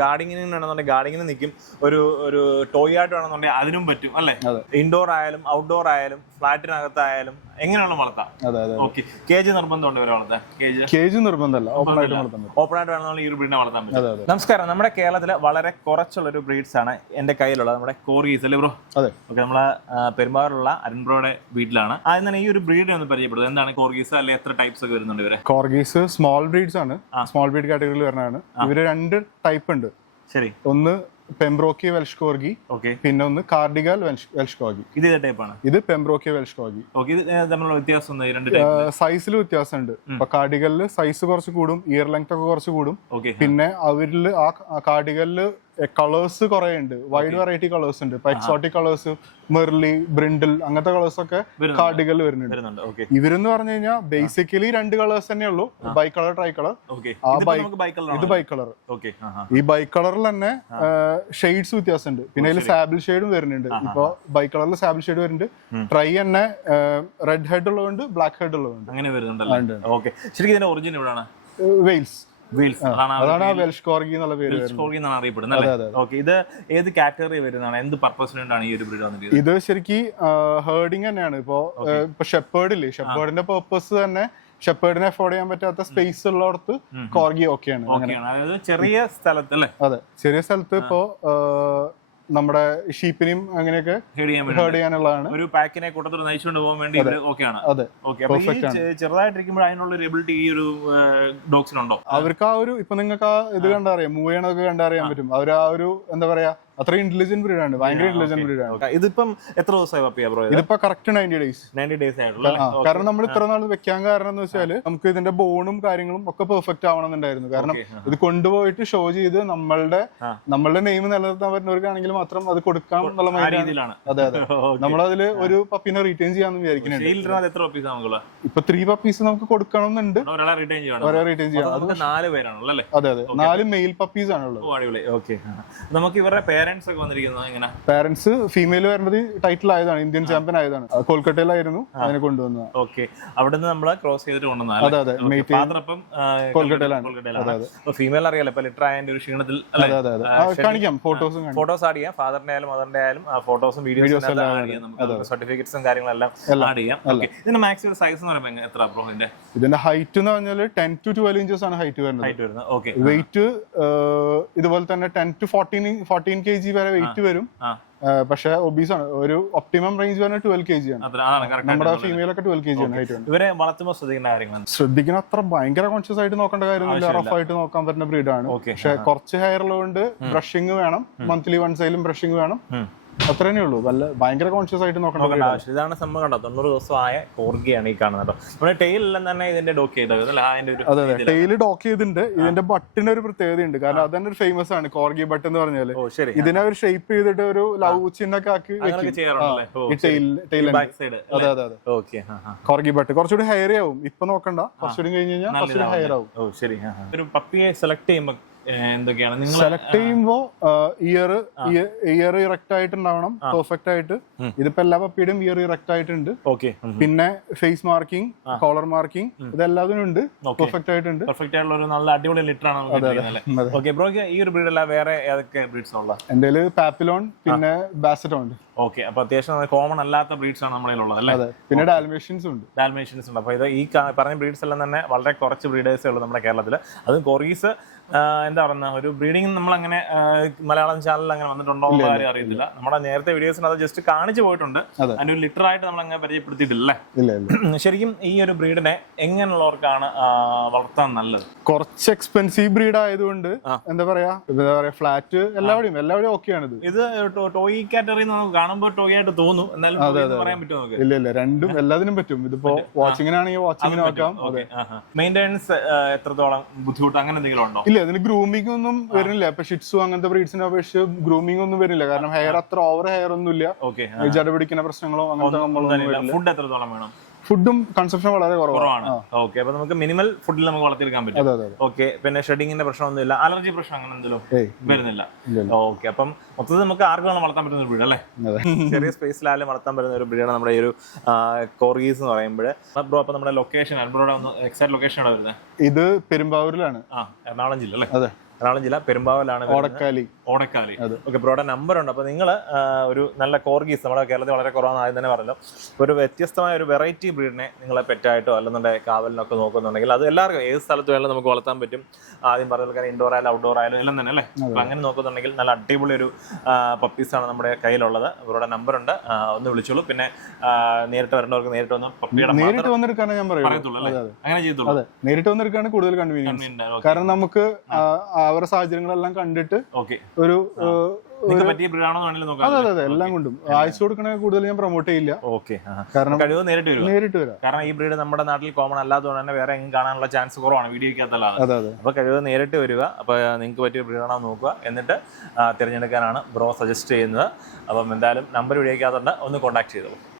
ഗാർഡനിങ്ങിനാണെന്നുണ്ടെങ്കിൽ ഗാർഡനിങ്ങിന് നിൽക്കും, ഒരു ടോയ് ആയിട്ട് വേണമെന്നുണ്ടെങ്കിൽ അതിനും പറ്റും അല്ലേ? ഇൻഡോർ ആയാലും ഔട്ട്ഡോർ ആയാലും ഫ്ലാറ്റിനകത്തായാലും എങ്ങനെയാണ് വളർത്താം? ഓക്കെ. കേജ് നിർബന്ധമുണ്ട് ഇവരെ വളർത്താൻ? കേജ് നിർബന്ധമല്ല, ഓപ്പൺ ആയിട്ട് വേണമെന്നുള്ള ഈ ഒരു ബ്രീഡിനെ വളർത്താൻ പറ്റും. നമസ്കാരം. നമ്മുടെ കേരളത്തിലെ വളരെ കുറച്ചുള്ള ഒരു ബ്രീഡ്സ് ആണ് എന്റെ കയ്യിലുള്ളത്, നമ്മുടെ കോർഗീസ് അല്ലേ ബ്രോ? അതെ. ഓക്കെ, നമ്മളെ പെരുമ്പാവൂരുള്ള അരുൺ ബ്രോയുടെ വീട്ടിലാണ്. ആദ്യം തന്നെ ഈ ഒരു ബ്രീഡിനെ ഒന്ന് പരിചയപ്പെടുന്നത്. എന്താണ് കോർഗീസ്, അല്ലെ എത്ര ടൈപ്സ് ഒക്കെ വരുന്നുണ്ട് ഇവരെ? കോർഗീസ് സ്മോൾ ബ്രീഡ്സ് ആണ്, സ്മോൾ ബ്രീഡ് കാറ്റഗറിയിൽ വരുന്നതാണ്. ഇവര് 2 ടൈപ്പ് ഉണ്ട്. ശരി. ഒന്ന് പെംബ്രോക്കി വെൽഷ് കോർഗി, പിന്നെ ഒന്ന് കാർഡിഗൽ വെൽഷ് കോർഗി. ഇത് ടൈപ്പാണ്. ഇത് പെംബ്രോക്കി വെൽഷ് കോർഗി. വ്യത്യാസം സൈസിൽ വ്യത്യാസമുണ്ട്. ഇപ്പൊ കാർഡിഗലില് സൈസ് കുറച്ച് കൂടും, ഇയർ ലെങ്ത് ഒക്കെ കുറച്ച് കൂടും. പിന്നെ അവരില് ആ കാർഡിഗലില് കളേഴ്സ് കുറെ ഉണ്ട്, വൈഡ് വെറൈറ്റി കളേഴ്സ് ഉണ്ട്. ഇപ്പൊ എക്സോട്ടിക് കളേഴ്സ്, മെർലി, ബ്രിൻഡിൽ അങ്ങനത്തെ കളേഴ്സ് ഒക്കെ കാർഡിഗൽ വരുന്നുണ്ട്. ഇവരെന്ന് പറഞ്ഞു കഴിഞ്ഞാൽ ബേസിക്കലി 2 കളേഴ്സ് തന്നെ ഉള്ളൂ, ബൈ കളർ, ട്രൈ കളർ. ഇത് ബൈ കളർ. ഈ ബൈ കളറിൽ തന്നെ ഷെയ്ഡ്സ് വ്യത്യാസമുണ്ട്. പിന്നെ അതിൽ സാബിൾ ഷെയ്ഡും വരുന്നുണ്ട്. ഇപ്പൊ ബൈ കളറിൽ സാബിൾ ഷെയ്ഡ് വരുന്നുണ്ട്. ട്രൈ തന്നെ റെഡ് ഹെഡ് ഉള്ളതുണ്ട്, ബ്ലാക്ക് ഹെഡ് ഉള്ളതുണ്ട്. അങ്ങനെ വരുന്നുണ്ട്. ശരിക്കും ഇതിന്റെ ഒറിജിൻ എവിടെയാണ്? വെയിൽസ്. അതാണ് വെൽഷ് കോർഗി എന്നുള്ള പേര് അറിയപ്പെടുന്നത്. ഇത് ഏത് കാറ്റഗറി വരുന്നതാണ്? എന്ത് പർപ്പസിന് വേണ്ടിയാണ് ഈ ഒരു ബ്രീഡ് വന്നിരിക്കുന്നത്? ഇത് ശരിക്കും ഹേർഡിങ് തന്നെയാണ്. ഇപ്പൊ ഷെപ്പേർഡ് ഇല്ലേ, ഷെപ്പേർഡിന്റെ പർപ്പസ് തന്നെ ഷെപ്പേർഡിനെ അഫോർഡ് ചെയ്യാൻ പറ്റാത്ത സ്പേസ് ഉള്ളടത്ത് കോർഗി ഓക്കെയാണ്. അതായത് ചെറിയ സ്ഥലത്ത് അല്ലേ? അതെ, ചെറിയ സ്ഥലത്ത് ഇപ്പോ നമ്മുടെ ഷീപ്പിനെയും അങ്ങനെയൊക്കെ ഹേർഡ് ചെയ്യാനുള്ളതാണ്. ഒരു പാക്കിനെ കൂട്ടത്തിൽ നയിച്ചുകൊണ്ട് പോകാൻ വേണ്ടി ഓക്കെയാണ്. അതെ, ചെറുതായിട്ടിരിക്കുമ്പോൾ അതിനുള്ള ഒരു എബിലിറ്റി ഈ ഒരു ഡോഗ്സിനുണ്ടോ? അവർക്ക് ആ ഒരു ഇപ്പൊ നിങ്ങൾക്ക് ആ ഇത് കണ്ടറിയാം, മൂവ് ചെയ്യണതൊക്കെ കണ്ടറിയാൻ പറ്റും. അവർ ആ ഒരു എന്താ പറയാ, അത്ര ഇന്റലിജന്റ് ബ്രീഡാണ്, ഭയങ്കര ഇന്റലിജന്റ് ബ്രീഡാണ്. ഇതിപ്പം എത്ര ദിവസമായി പപ്പിയാ ബ്രോ? ഇതിപ്പോ കറക്റ്റ് 90 ഡേയ്സ് ആയിട്ടുള്ള. കാരണം നമ്മൾ ഇത്ര നാൾ വെക്കാൻ കാരണം എന്ന് വെച്ചാൽ നമുക്ക് ഇതിന്റെ ബോണും കാര്യങ്ങളും ഒക്കെ പെർഫെക്റ്റ് ആവണമെന്നുണ്ടായിരുന്നു. കാരണം ഇത് കൊണ്ടുപോയിട്ട് ഷോ ചെയ്ത് നമ്മളുടെ നെയിം നിലനിർത്താൻ പറ്റുന്നവർക്കാണെങ്കിൽ മാത്രം അത് കൊടുക്കാം എന്നുള്ള മൈൻഡിലാണ്. അതെ അതെ, നമ്മളതില് ഒരു പപ്പീനെ റീറ്റെയിൻ ചെയ്യാന്ന് വിചാരിക്കുന്നുണ്ട്. ഇപ്പൊ 3 പപ്പീസ് നമുക്ക് കൊടുക്കണം എന്നുണ്ട്. ഒരാളെ റീറ്റെയിൻ ചെയ്യാം. അത് 4 പേരാണല്ലോ? അതെ അതെ, 4 മെയിൽ പപ്പീസ് ആണുള്ളത്. നമുക്ക് ഇവരുടെ പാരന്റ്സ് ഫീമെയിൽ വരുന്നത് ടൈറ്റിൽ ആയതാണ്, ഇന്ത്യൻ ചാമ്പ്യൻ ആയതാണ്. കൊൽക്കത്തയിലായിരുന്നു അതിനെ കൊണ്ടുവന്നത്. അവിടുന്ന് നമ്മള് ക്രോസ് ചെയ്തിട്ട് കൊണ്ടുവന്നത്. അതെ അതെ, കൊൽക്കത്തയിലാണ്. ഫീമെയിൽ അറിയാലോ, ഇപ്പൊ ലിറ്റർ ആയതിന്റെ ഒരു ക്ഷീണത്തിൽ കാണിക്കാം, ഫോട്ടോസ് ആഡ് ചെയ്യാം. ഫാദറിന്റെ ആയാലും മദറിന്റെ ആയാലും ഫോട്ടോസും വീഡിയോസും സർട്ടിഫിക്കറ്റ്സും കാര്യങ്ങളെല്ലാം ആഡ് ചെയ്യാം. ഇതിന്റെ മാക്സിമം സൈസ് എന്ന് പറയുമ്പോൾ എത്ര ബ്രോ? ഇതിന്റെ ഹൈറ്റ് എന്ന് പറഞ്ഞാൽ 10 to 12 inches ആണ് ഹൈറ്റ് വരുന്നത്. വെയിറ്റ് ഇതുപോലെ തന്നെ 10 to 14 kg വരെ വെയിറ്റ് വരും. പക്ഷെ ഒബീസ് ആണ്. ഒരു ഒപ്റ്റിമം റേഞ്ച് പറഞ്ഞാൽ 12 kg ആണ്. നമ്മുടെ ഫീമെയിൽ ഒക്കെ 12 kg ആണ് ഹൈറ്റ്. ഇവരെ വളർത്തുമ്പോൾ ശ്രദ്ധിക്കണം, അത്ര ഭയങ്കര കോൺഷ്യസ് ആയിട്ട് നോക്കേണ്ട കാര്യമൊന്നുമില്ല, റഫ് ആയിട്ട് നോക്കാൻ പറ്റുന്ന ബ്രീഡാണ്. പക്ഷെ കുറച്ച് ഹെയർ ഉള്ളതുകൊണ്ട് ബ്രഷിംഗ് വേണം, മന്ത്ലി വൺസ് ആയാലും ബ്രഷിംഗ് വേണം. അത്രേ ഉള്ളൂ. ഭയങ്കര കോൺഷ്യസ് ആയിട്ട് നോക്കണം. ഇതാണ് സംഭവം. കണ്ടോ, 90 ദിവസമായ കോർഗിയാണ് ഈ കാണുന്നത്. നമ്മുടെ ടെയിലെല്ലാം തന്നെ ഇതിന്റെ ഡോക്ക് ചെയ്തത്. അതെ അതെ, ടെയില് ഡോക്ക് ചെയ്തിട്ടുണ്ട്. ഇതിന്റെ ബട്ടിന് ഒരു പ്രത്യേകതയുണ്ട്. കാരണം അത് തന്നെ ഒരു ഫേമസ് ആണ്, കോർഗി ബട്ട് എന്ന് പറഞ്ഞാല്. ഇതിനെ ഒരു ഷേപ്പ് ചെയ്തിട്ട് ഒരു ലവ് ചിഹ്നൊക്കെ ആക്കി അതെ അതെ അതെ. കോർഗി ബട്ട് കുറച്ചുകൂടി ഹെയർ ആവും. ഇപ്പൊ നോക്കണ്ട, കുറച്ചുകൂടി കഴിഞ്ഞ് കഴിഞ്ഞാൽ കുറച്ചുകൂടി ഹെയർ ആവും. ഒരു പപ്പിയെ സെലക്ട് ചെയ്യുമ്പോൾ എന്തൊക്കെയാണ് സെലക്ട് ചെയ്യുമ്പോ ഇയർ ഇറക്റ്റ് ആയിട്ടുണ്ടാവണം, പെർഫെക്റ്റ് ആയിട്ട്. ഇതിപ്പോ എല്ലാ പപ്പിയുടെയും ഇയർ ഇറക്റ്റ് ആയിട്ടുണ്ട്. പിന്നെ ഫേസ് മാർക്കിംഗ്, കോളർ മാർക്കിംഗ്, ഇതെല്ലാത്തിനും ഉണ്ട്, പെർഫെക്റ്റ് ആയിട്ടുണ്ട്. പെർഫെക്റ്റ് ആയിട്ടുള്ള ഒരു നല്ല അടിപൊളി ലിറ്റർ ആണ്. ഈ ഒരു ബ്രീഡ് അല്ല വേറെ ഏതൊക്കെ ബ്രീഡ്സ് ഉള്ള? എന്റെ പാപ്പിലോൺ, പിന്നെ ബാസറ്റോ ഉണ്ട്. ഓക്കെ, അപ്പൊ അത്യാവശ്യം കോമൺ അല്ലാത്ത ബ്രീഡ്സ് ആണ് നമ്മളുള്ളത് അല്ലേ? പിന്നെ ഡാൽമേഷ്യൻസ് ഉണ്ട്. അപ്പൊ ഇത് ഈ പറഞ്ഞ ബ്രീഡ്സ് എല്ലാം തന്നെ വളരെ കുറച്ച് ബ്രീഡേഴ്സേ ഉള്ളൂ നമ്മുടെ കേരളത്തിൽ. അതും കോർഗീസ് എന്താ പറയുക, ഒരു ബ്രീഡിംഗ് നമ്മളങ്ങനെ മലയാളം ചാനലിൽ അങ്ങനെ വന്നിട്ടുണ്ടോ എന്നുള്ള കാര്യം അറിയത്തില്ല. നമ്മുടെ നേരത്തെ വീഡിയോസിന് അത് ജസ്റ്റ് കാണിച്ചു പോയിട്ടുണ്ട്, അതിന്റെ ഒരു ലിറ്റർ ആയിട്ട് നമ്മൾ അങ്ങനെ പരിചയപ്പെടുത്തിയിട്ടില്ലേ? ശരിക്കും ഈ ഒരു ബ്രീഡിനെ എങ്ങനെയുള്ളവർക്കാണ് വളർത്താൻ നല്ലത്? കുറച്ച് എക്സ്പെൻസീവ് ബ്രീഡ് ആയതുകൊണ്ട് എന്താ പറയാ ഫ്ലാറ്റ് എല്ലാവരും ഓക്കെയാണ്. ഇത് ടോയ് കാറ്റഗറി നമുക്ക് കാണുമ്പോൾ ടോയ് ആയിട്ട് തോന്നും, എന്നാലും പറയാൻ പറ്റുമോ? ഇല്ല, രണ്ടും എല്ലാത്തിനും പറ്റും. ഇതിപ്പോ വാച്ചിങ്ങിനാണെങ്കിൽ വാച്ചിങ്ങിന് നോക്കാം. മെയിൻ്റെനൻസ് എത്രത്തോളം ബുദ്ധിമുട്ട് അങ്ങനെ എന്തെങ്കിലും ഉണ്ടോ? അതിന് ഗ്രൂമിംഗ് ഒന്നും വരുന്നില്ല. ഇപ്പൊ ഷിറ്റ്സു അങ്ങനത്തെ ബ്രീഡ്സിനെ അപേക്ഷിച്ച് ഗ്രൂമിംഗ് ഒന്നും വരുന്നില്ല. കാരണം ഹെയർ അത്ര ഓവർ ഹെയർ ഒന്നും ഇല്ല, ജട പിടിക്കുന്ന പ്രശ്നങ്ങളോ അങ്ങനത്തെ നമ്മളൊന്നും. ഫുഡ് എത്രത്തോളം വേണം? ഫുഡും കൺസപ്ഷൻ വളരെ കുറവാണ്. ഓക്കെ, അപ്പൊ നമുക്ക് മിനിമൽ ഫുഡിൽ നമുക്ക് വളർത്തിയെടുക്കാൻ പറ്റും. ഓക്കെ, പിന്നെ ഷെഡിങ്ങിന്റെ പ്രശ്നമൊന്നുമില്ല, അലർജി പ്രശ്നം അങ്ങനെ എന്തെങ്കിലും വരുന്നില്ല? ഓക്കെ, അപ്പം മൊത്തത്തിൽ നമുക്ക് ആർക്കും വളർത്താൻ പറ്റുന്ന ഒരു ബ്രീഡ് അല്ലേ? ചെറിയ സ്പേസിലായാലും വളർത്താൻ പറ്റുന്ന ഒരു ബ്രീഡാണ് നമ്മുടെ ഈ ഒരു കോർഗീസ് എന്ന് പറയുമ്പോൾ. ബ്രോ, അപ്പൊ നമ്മുടെ ലൊക്കേഷൻ, എക്സാക്ട് ലൊക്കേഷൻ ആണ് വരുന്നത്? ഇത് പെരുമ്പാവൂരിലാണ്, എറണാകുളം ജില്ല അല്ലേ? അതെ. എറണാകുളം ജില്ല പെരുമ്പാവൂരാണ് ഓടക്കാലി. ഓടക്കാലി. ഓക്കെ, ബ്രോയുടെ നമ്പർ ഉണ്ട്. അപ്പോൾ നിങ്ങൾ ഒരു നല്ല കോർഗീസ്, നമ്മുടെ കേരളത്തിൽ വളരെ കുറവാണ് ആദ്യം തന്നെ പറഞ്ഞല്ലോ, ഒരു വ്യത്യസ്തമായ ഒരു വെറൈറ്റി ബ്രീഡിനെ നിങ്ങളെ പെറ്റായിട്ടോ അല്ലെന്നുണ്ടെങ്കിൽ കാവലിനൊക്കെ നോക്കുന്നുണ്ടെങ്കിൽ അത് എല്ലാവർക്കും ഏത് സ്ഥലത്ത് വേണമെങ്കിലും നമുക്ക് വളർത്താൻ പറ്റും. ആദ്യം പറഞ്ഞ ഇൻഡോർ ആയാലും ഔട്ട്ഡോർ ആയാലും എല്ലാം തന്നെ അല്ലേ. അപ്പോൾ അങ്ങനെ നോക്കുന്നുണ്ടെങ്കിൽ നല്ല അടിപൊളി ഒരു പപ്പീസാണ് നമ്മുടെ കയ്യിലുള്ളത്. ഇവരുടെ നമ്പറുണ്ട്, ഒന്ന് വിളിച്ചോളൂ. പിന്നെ നേരിട്ട് വരേണ്ടവർക്ക് നേരിട്ട് വന്ന് നേരിട്ട് വന്നെടുക്കാനാണ് ഞാൻ പറയത്തുള്ളൂ അല്ലേ, അങ്ങനെ ചെയ്തോളൂ. അതെ, നേരിട്ട് വന്നെടുക്കാണ് കൂടുതൽ കൺവീനിയൻസ്. കാരണം നമുക്ക് അവരുടെ സാഹചര്യങ്ങളെല്ലാം കണ്ടിട്ട് ഒരു പറ്റിയ ബ്രീഡാണോ നോക്കാം. അതെ അതെ, എല്ലാം കൊണ്ടും ആയുസ് കൊടുക്കണ കൂടുതൽ ഞാൻ പ്രൊമോട്ട് ചെയ്യില്ല. ഓക്കെ, കാരണം കഴിവ് നേരിട്ട് വരാം. വരാം. കാരണം ഈ ബ്രീഡ് നമ്മുടെ നാട്ടിൽ കോമൺ അല്ലാത്തതുകൊണ്ട് തന്നെ വേറെ എങ്ങും കാണാനുള്ള ചാൻസ് കുറവാണ് വീഡിയോക്കകത്തല്ലാതെ. അതെ അതെ. അപ്പൊ കഴിവ് നേരിട്ട് വരിക. അപ്പൊ നിങ്ങൾക്ക് പറ്റിയ ബ്രീഡാണോ നോക്കുക, എന്നിട്ട് തിരഞ്ഞെടുക്കാനാണ് ബ്രോ സജസ്റ്റ് ചെയ്യുന്നത്. അപ്പം എന്തായാലും നമ്പർ വീഡിയോക്കകത്തുണ്ട്, ഒന്ന് കോൺടാക്ട് ചെയ്തോളൂ.